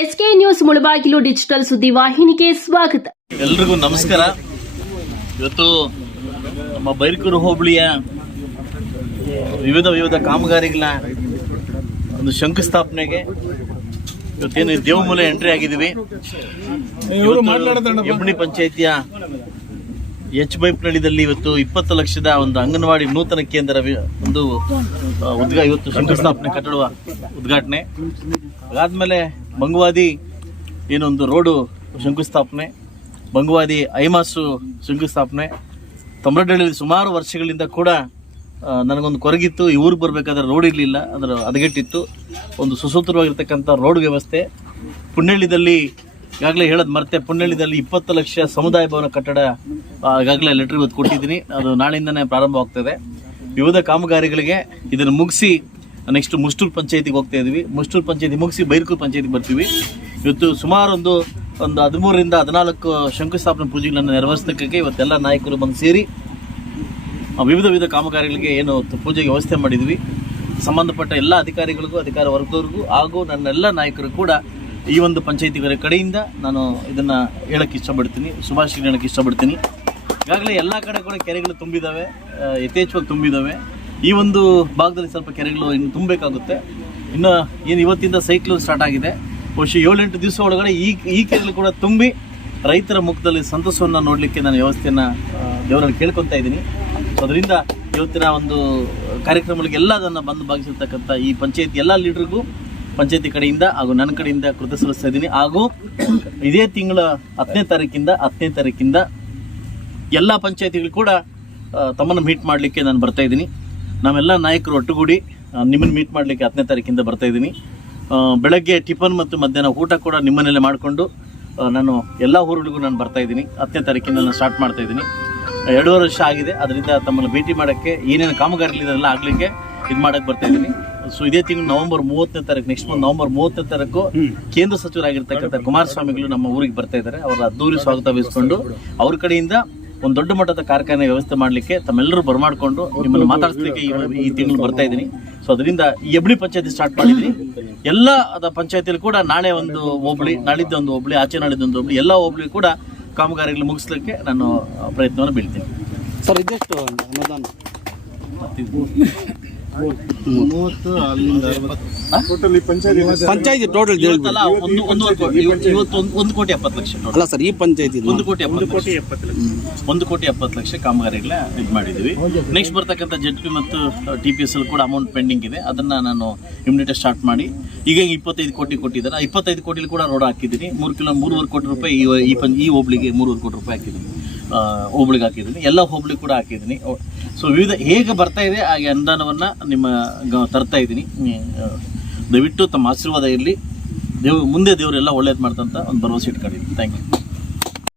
SK news Mulbagal digital ಸುದ್ದಿ ವಾಹಿನಿಗೆ ಸ್ವಾಗತ. ಎಲ್ರಿಗೂ ನಮಸ್ಕಾರ. ಇವತ್ತು ನಮ್ಮ ಬೈರ್ಕೂರು ಹೋಬಳಿಯ ವಿವಿಧ ವಿವಿಧ ಕಾಮಗಾರಿಗಳ ಒಂದು ಶಂಕುಸ್ಥಾಪನೆಗೆ ಇವತ್ತೇನು ದೇವಮೂಲೆ ಎಂಟ್ರಿ ಆಗಿದ್ದೀವಿ. ಯಮಣಿ ಪಂಚಾಯಿತಿಯ ಎಚ್ ಬೈಪ್ನಳ್ಳಿದಲ್ಲಿ ಇವತ್ತು ಇಪ್ಪತ್ತು ಲಕ್ಷದ ಒಂದು ಅಂಗನವಾಡಿ ನೂತನ ಕೇಂದ್ರ ಒಂದು ಉದ್ಘಾ ಇವತ್ತು ಶಂಕುಸ್ಥಾಪನೆ ಕಟ್ಟಡ ಉದ್ಘಾಟನೆ. ಅದಾದ್ಮೇಲೆ ಮಂಗವಾದಿ ಏನೊಂದು ರೋಡು ಶಂಕುಸ್ಥಾಪನೆ, ಬಂಗವಾದಿ ಐಮಾಸು ಶಂಕುಸ್ಥಾಪನೆ. ತಮ್ಮರಡಳ್ಳಿಯಲ್ಲಿ ಸುಮಾರು ವರ್ಷಗಳಿಂದ ಕೂಡ ನನಗೊಂದು ಕೊರಗಿತ್ತು. ಈ ಊರಿಗೆ ಬರಬೇಕಾದ್ರೆ ರೋಡ್ ಇರಲಿಲ್ಲ. ಅದರ ಹದಗೆಟ್ಟಿತ್ತು. ಒಂದು ಸುಸೂತ್ರವಾಗಿರ್ತಕ್ಕಂಥ ರೋಡ್ ವ್ಯವಸ್ಥೆ. ಪುಣ್ಯಳ್ಳಿದಲ್ಲಿ, ಈಗಾಗಲೇ ಹೇಳೋದು ಮರ್ತೆ, ಪುಣ್ಯಳ್ಳಿದಲ್ಲಿ ಇಪ್ಪತ್ತು ಲಕ್ಷ ಸಮುದಾಯ ಭವನ ಕಟ್ಟಡ ಈಗಾಗಲೇ ಲೆಟ್ರ್ ಇವತ್ತು ಕೊಟ್ಟಿದ್ದೀನಿ. ಅದು ನಾಳೆಯಿಂದನೇ ಪ್ರಾರಂಭವಾಗ್ತದೆ. ವಿವಿಧ ಕಾಮಗಾರಿಗಳಿಗೆ ಇದನ್ನು ಮುಗಿಸಿ ನೆಕ್ಸ್ಟ್ ಮುಷ್ಟೂರು ಪಂಚಾಯತಿಗೆ ಹೋಗ್ತಾ ಇದೀವಿ. ಮುಷ್ಟೂರು ಪಂಚಾಯತಿ ಮುಗಿಸಿ ಬೈರ್ಕೂರು ಪಂಚಾಯತಿ ಬರ್ತೀವಿ. ಇವತ್ತು ಸುಮಾರು ಒಂದು ಒಂದು ಹದಿಮೂರರಿಂದ ಹದಿನಾಲ್ಕು ಶಂಕುಸ್ಥಾಪನೆ ಪೂಜೆಗಳನ್ನು ನೆರವೇರಿಸೋದಕ್ಕೆ ಇವತ್ತೆಲ್ಲ ನಾಯಕರು ಬಂದು ಸೇರಿ ವಿವಿಧ ವಿವಿಧ ಕಾಮಗಾರಿಗಳಿಗೆ ಏನು ಪೂಜೆಗೆ ವ್ಯವಸ್ಥೆ ಮಾಡಿದ್ವಿ. ಸಂಬಂಧಪಟ್ಟ ಎಲ್ಲ ಅಧಿಕಾರಿಗಳಿಗೂ, ಅಧಿಕಾರ ವರ್ಗದವ್ರಿಗೂ ಹಾಗೂ ನನ್ನೆಲ್ಲ ನಾಯಕರು ಕೂಡ ಈ ಒಂದು ಪಂಚಾಯತಿಗಳ ಕಡೆಯಿಂದ ನಾನು ಇದನ್ನು ಹೇಳಕ್ಕೆ ಇಷ್ಟಪಡ್ತೀನಿ. ಶುಭಾಶಯ ಹೇಳಕ್ಕೆ ಇಷ್ಟಪಡ್ತೀನಿ. ಈಗಾಗಲೇ ಎಲ್ಲ ಕಡೆ ಕೂಡ ಕೆರೆಗಳು ತುಂಬಿದ್ದಾವೆ ಯಥೇಚ್ಛವಾಗಿ ತುಂಬಿದ್ದಾವೆ ಈ ಒಂದು ಭಾಗದಲ್ಲಿ ಸ್ವಲ್ಪ ಕೆರೆಗಳು ಇನ್ನು ತುಂಬಬೇಕಾಗುತ್ತೆ. ಇನ್ನು ಏನು ಇವತ್ತಿಂದ ಸೈಕ್ಲೋನ್ ಸ್ಟಾರ್ಟ್ ಆಗಿದೆ. ಬಹುಶಃ ಏಳೆಂಟು ದಿವಸ ಒಳಗಡೆ ಈ ಈ ಕೆರೆಗಳು ಕೂಡ ತುಂಬಿ ರೈತರ ಮುಖದಲ್ಲಿ ಸಂತಸವನ್ನು ನೋಡಲಿಕ್ಕೆ ನಾನು ವ್ಯವಸ್ಥೆಯನ್ನು ದೇವರಲ್ಲಿ ಕೇಳ್ಕೊತಾ ಇದ್ದೀನಿ. ಅದರಿಂದ ಇವತ್ತಿನ ಒಂದು ಕಾರ್ಯಕ್ರಮಗಳಿಗೆ ಎಲ್ಲ ಅದನ್ನು ಬಂದು ಭಾಗಿಸಿರ್ತಕ್ಕಂಥ ಈ ಪಂಚಾಯತಿ ಎಲ್ಲ ಲೀಡರ್ಗೂ, ಪಂಚಾಯತಿ ಕಡೆಯಿಂದ ಹಾಗೂ ನನ್ನ ಕಡೆಯಿಂದ ಕೃತ ಸಲ್ಲಿಸ್ತಾ ಇದ್ದೀನಿ. ಹಾಗೂ ಇದೇ ತಿಂಗಳ ಹತ್ತನೇ ತಾರೀಕಿಂದ ಹತ್ತನೇ ತಾರೀಕಿಂದ ಎಲ್ಲ ಪಂಚಾಯತಿಗಳು ಕೂಡ ತಮ್ಮನ್ನು ಮೀಟ್ ಮಾಡಲಿಕ್ಕೆ ನಾನು ಬರ್ತಾ ಇದ್ದೀನಿ. ನಾವೆಲ್ಲ ನಾಯಕರು ಒಟ್ಟುಗೂಡಿ ನಿಮ್ಮನ್ನು ಮೀಟ್ ಮಾಡಲಿಕ್ಕೆ ಹತ್ತನೇ ತಾರೀಕಿಂದ ಬರ್ತಾ ಇದ್ದೀನಿ. ಬೆಳಗ್ಗೆ ಟಿಫನ್ ಮತ್ತು ಮಧ್ಯಾಹ್ನ ಊಟ ಕೂಡ ನಿಮ್ಮನೆಯಲ್ಲೇ ಮಾಡಿಕೊಂಡು ನಾನು ಎಲ್ಲ ಊರುಗಳಿಗೂ ನಾನು ಬರ್ತಾ ಇದ್ದೀನಿ. ಹತ್ತನೇ ತಾರೀಕಿಂದ ನಾನು ಸ್ಟಾರ್ಟ್ ಮಾಡ್ತಾ ಇದ್ದೀನಿ. ಎರಡೂವರೆ ವರ್ಷ ಆಗಿದೆ. ಅದರಿಂದ ತಮ್ಮನ್ನು ಭೇಟಿ ಮಾಡೋಕ್ಕೆ ಏನೇನು ಕಾಮಗಾರಿಗಳಿದೆಲ್ಲ ಆಗಲಿಕ್ಕೆ ಇದು ಮಾಡೋಕ್ಕೆ ಬರ್ತಾ ಇದ್ದೀನಿ. ಸೊ ಇದೇ ತಿಂಗಳು ನವೆಂಬರ್ ಮೂವತ್ತನೇ ತಾರೀಕು ನೆಕ್ಸ್ಟ್ ಮಂತ್ ನವೆಂಬರ್ ಮೂವತ್ತನೇ ತಾರೀಕು ಕೇಂದ್ರ ಸಚಿವರಾಗಿರ್ತಕ್ಕಂಥ ಕುಮಾರಸ್ವಾಮಿಗಳು ನಮ್ಮ ಊರಿಗೆ ಬರ್ತಾ ಇದ್ದಾರೆ. ಅವರ ಅದ್ದೂರಿ ಸ್ವಾಗತ ವಹಿಸಿಕೊಂಡು ಅವ್ರ ಕಡೆಯಿಂದ ಒಂದು ದೊಡ್ಡ ಮಟ್ಟದ ಕಾರ್ಖಾನೆ ವ್ಯವಸ್ಥೆ ಮಾಡಲಿಕ್ಕೆ ತಮ್ಮೆಲ್ಲರೂ ಬರಮಾಡಿಕೊಂಡು ನಿಮ್ಮನ್ನು ಮಾತಾಡಿಸ್ಲಿಕ್ಕೆ ಈ- ಈ ತಿಂಗಳು ಬರ್ತಾ ಇದ್ದೀನಿ. ಸೊ ಅದರಿಂದ ಈ ಎಬ್ಳಿ ಪಂಚಾಯತಿ ಸ್ಟಾರ್ಟ್ ಮಾಡಿದ್ದೀನಿ. ಎಲ್ಲ ಅದ ಪಂಚಾಯತಿಯಲ್ಲಿ ಕೂಡ ನಾಳೆ ಒಂದು ಹೋಬಳಿ ನಾಳಿದ್ದು ಒಂದು ಹೋಬಳಿ ಆಚೆ ನಾಳಿದ್ದ ಒಂದು ಹೋಬಳಿ ಎಲ್ಲ ಹೋಬಳಿ ಕೂಡ ಕಾಮಗಾರಿಗಳು ಮುಗಿಸ್ಲಿಕ್ಕೆ ನಾನು ಪ್ರಯತ್ನವನ್ನು ಬೀಳ್ತೀನಿ. ಸರ್ ಇದೆಷ್ಟು ಅನುದಾನ? ಮತ್ತಿದು- ಪಂಚಾಯತಿ ಟೋಟಲ್ ಒಂದು ಕೋಟಿ. ಒಂದು- ಒಂದು ಕೋಟಿ ಎಪ್ಪತ್ತು ಲಕ್ಷ. ಅಲ್ಲ ಸರ್ ಈ ಪಂಚಾಯತಿ ಒಂದು ಕೋಟಿ ಎಪ್ಪತ್ತು ಲಕ್ಷ. ಒಂದು ಕೋಟಿ ಎಪ್ಪತ್ತು ಲಕ್ಷ ಕಾಮಗಾರಿಗಳ ಇದು ಮಾಡಿದ್ವಿ ನೆಕ್ಸ್ಟ್ ಬರ್ತಕ್ಕಂಥ ಜೆಡ್ ಪಿ ಮತ್ತು ಟಿ ಪಿ ಎಸ್ ಅಲ್ಲಿ ಕೂಡ ಅಮೌಂಟ್ ಪೆಂಡಿಂಗ್ ಇದೆ. ಅದನ್ನ ನಾನು ಇಮಿಡಿಯೇಟ್ ಸ್ಟಾರ್ಟ್ ಮಾಡಿ. ಈಗ ಇಪ್ಪತ್ತೈದು ಕೋಟಿ ಕೊಟ್ಟಿದ್ದಾರೆ? ಇಪ್ಪತ್ತೈದು ಕೋಟಿಲಿ ಕೂಡ ರೋಡ್ ಹಾಕಿದ್ದೀನಿ. ಮೂರು ಕಿಲೋ ಮೂರುವರೆ ಕೋಟಿ ರೂಪಾಯಿ ಈ ಈ ಪಂಚ ಈ ಹೋಬ್ಳಿಗೆ ಮೂರುವರೆ ಕೋಟಿ ರೂಪಾಯಿ ಹಾಕಿದ್ದೀನಿ. ಹೋಬಳಿಗೆ ಹೋಬ್ಳಿಗೆ ಹಾಕಿದ್ದೀನಿ. ಎಲ್ಲ ಹೋಬ್ಳಿಗೆ ಕೂಡ ಹಾಕಿದ್ದೀನಿ. ಸೊ ವಿವಿಧ ಹೇಗೆ ಬರ್ತಾ ಇದೆ ಹಾಗೆ ಅನುದಾನವನ್ನು ನಿಮ್ಮ ಗ- ತರ್ತಾ ಇದ್ದೀನಿ. ದಯವಿಟ್ಟು ತಮ್ಮ ಆಶೀರ್ವಾದ ಇರಲಿ. ದೇವ್ ಮುಂದೆ ದೇವರೆಲ್ಲ ಒಳ್ಳೇದು ಮಾಡ್ತಂತ ಒಂದು ಭರವಸೆ ಇಟ್ಕೊಂಡಿದ್ದೀನಿ. Thank you